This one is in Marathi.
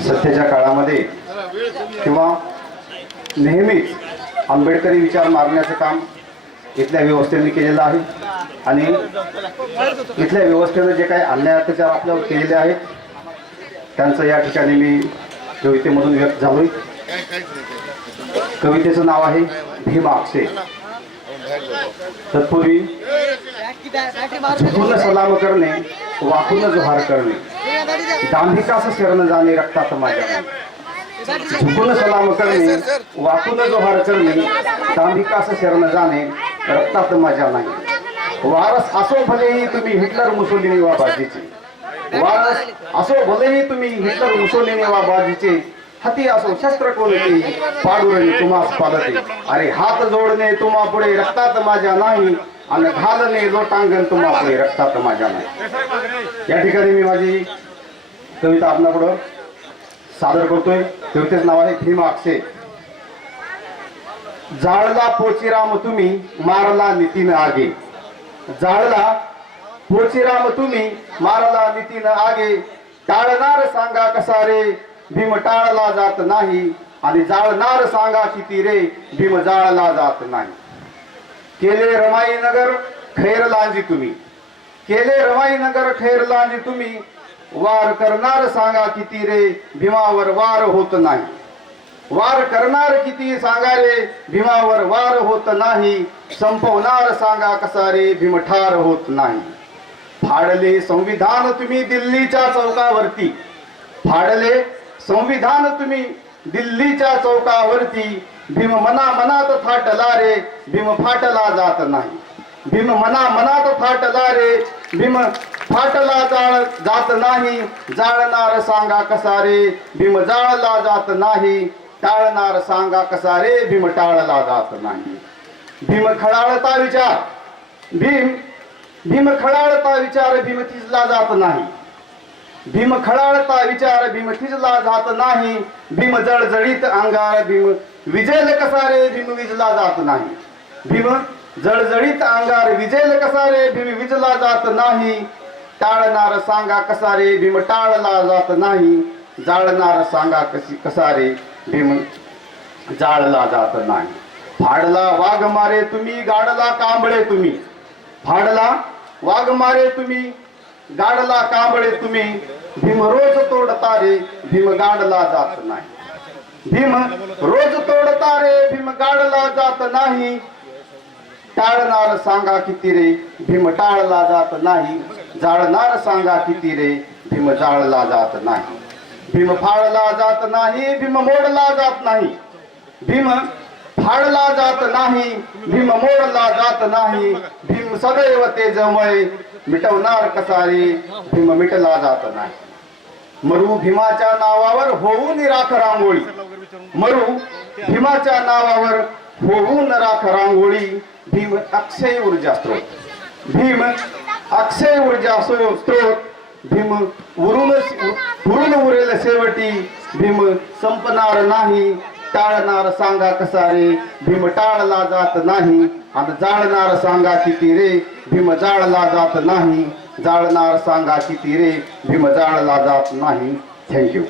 सध्याच्या काळामध्ये किंवा नेहमीच आंबेडकरी विचार मारण्याचं काम इथल्या व्यवस्थेने केलेलं आहे आणि इथल्या व्यवस्थेनं जे काही अन्याय अत्याचार आपल्यावर केलेले आहेत त्यांचं या ठिकाणी मी कवितेमधून व्यक्त झालोय. कवितेचं नाव आहे भीमा अक्षय तत्पूर्वी झुकून सलाम करणे वाकून जोहार करणे. दांभिकास शरण जाणे रक्तात माझ्या झुकून सलाम करणे वाकून जोहार करणे दांभिकास शरण जाणे रक्तात माझ्या नाही. वारस असो भलेही तुम्ही हिटलर मुसोलिनी वा बाजीचे. वारस असो भलेही तुम्ही हिटलर मुसोलिनी वा बाजीचे. हाती असो शस्त्र कोणते पाडुरणी तुम्हास पादते अरे हात जोडणे तुम्हा पुढे रक्तात माझ्या नाही. आणि घालणे लोटांगण तुम्हा पुढे रक्तात माझ्या नाही या ठिकाणी मी माझी कविता आपणापुढं सादर करतोय. कवितेच नाव आहे भीमा अक्षय जाळला पोचीराम तुम्ही मारला नितीन आगे. जाळला पोचीराम तुम्ही मारला नितीन आगे. टाळणार सांगा कसा रे? भीम टाळला जात नाही. आणि जाळणार सांगा किती रे? भीम जाळला जात नाही. केले रमाई नगर खैर लांजी तुम्ही. केले रमाई नगर खैर लांजी तुम्ही. वार करणार सांगा किती रे भीमावर वार होत नाही. वार करणार किती सांगा रे भीमावर वार होत नाही. संपवणार सांगा कसा रे भीमठार होत नाही. फाडले संविधान तुम्ही दिल्लीच्या चौकावरती. फाडले संविधान तुम्ही दिल्लीच्या चौकावरती भीम मना मनात फाटला रे भीम फाटला जात नाही. भीम मना मनात फाटला रे भीम फाटला जाळ जात नाही. जाळणार सांगा कसा रे भीम जाळला जात नाही. टाळणार सांगा कसा रे भीम टाळला जात नाही. भीम खळाळता विचार भीम भीम खळाळता विचार भीम तिजला जात नाही. भीम खळाळता विचार भीम थिजला जात नाही. भीम जळजळीत अंगार भीम विजेल कसारे भीम विजला जात नाही. भीम जळजळीत अंगार विजेल कसारे भीम विजला जात नाही. टाळणार सांगा कसा रे भीम टाळला जात नाही. जाळणार सांगा कसी कसा रे भीम जाळला जात नाही. फाडला वाघ मारे तुम्ही गाडला कांबळे तुम्ही. फाडला वाघ मारे तुम्ही गाडला कांबळे तुम्ही भीम रोज तोडता रे भीम गाडला जात नाही. भीम रोज तोडता रे भीम गाडला जात नाही. टाळणार सांगा किती रे भीम टाळला जात नाही. जाळणार सांगा किती रे भीम जाळला जात नाही. भीम फाळला जात नाही भीम मोडला जात नाही. भीम फाडला जात नाही भीम मोडला जात नाही. भीम सदैव तेजमय मिटवणार कसारे? भीम मिटला जात नाही. मरू भीमाच्या नावावर होऊन राख रांगोळी. मरू भीमाच्या नावावर होऊन राख रांगोळी. भीम अक्षय ऊर्जा स्त्रोत भीम अक्षय ऊर्जा स्त्रोत भीम उरून उरून उरेल शेवटी. भीम संपणार नाही. टाळणार सांगा कसा रे भीम टाळला जात नाही. आणि जाळणार सांगा किती रे? भीम जाळला जात नाही. जाळणार सांगा किती रे? भीम जाळला जात नाही. थँक्यू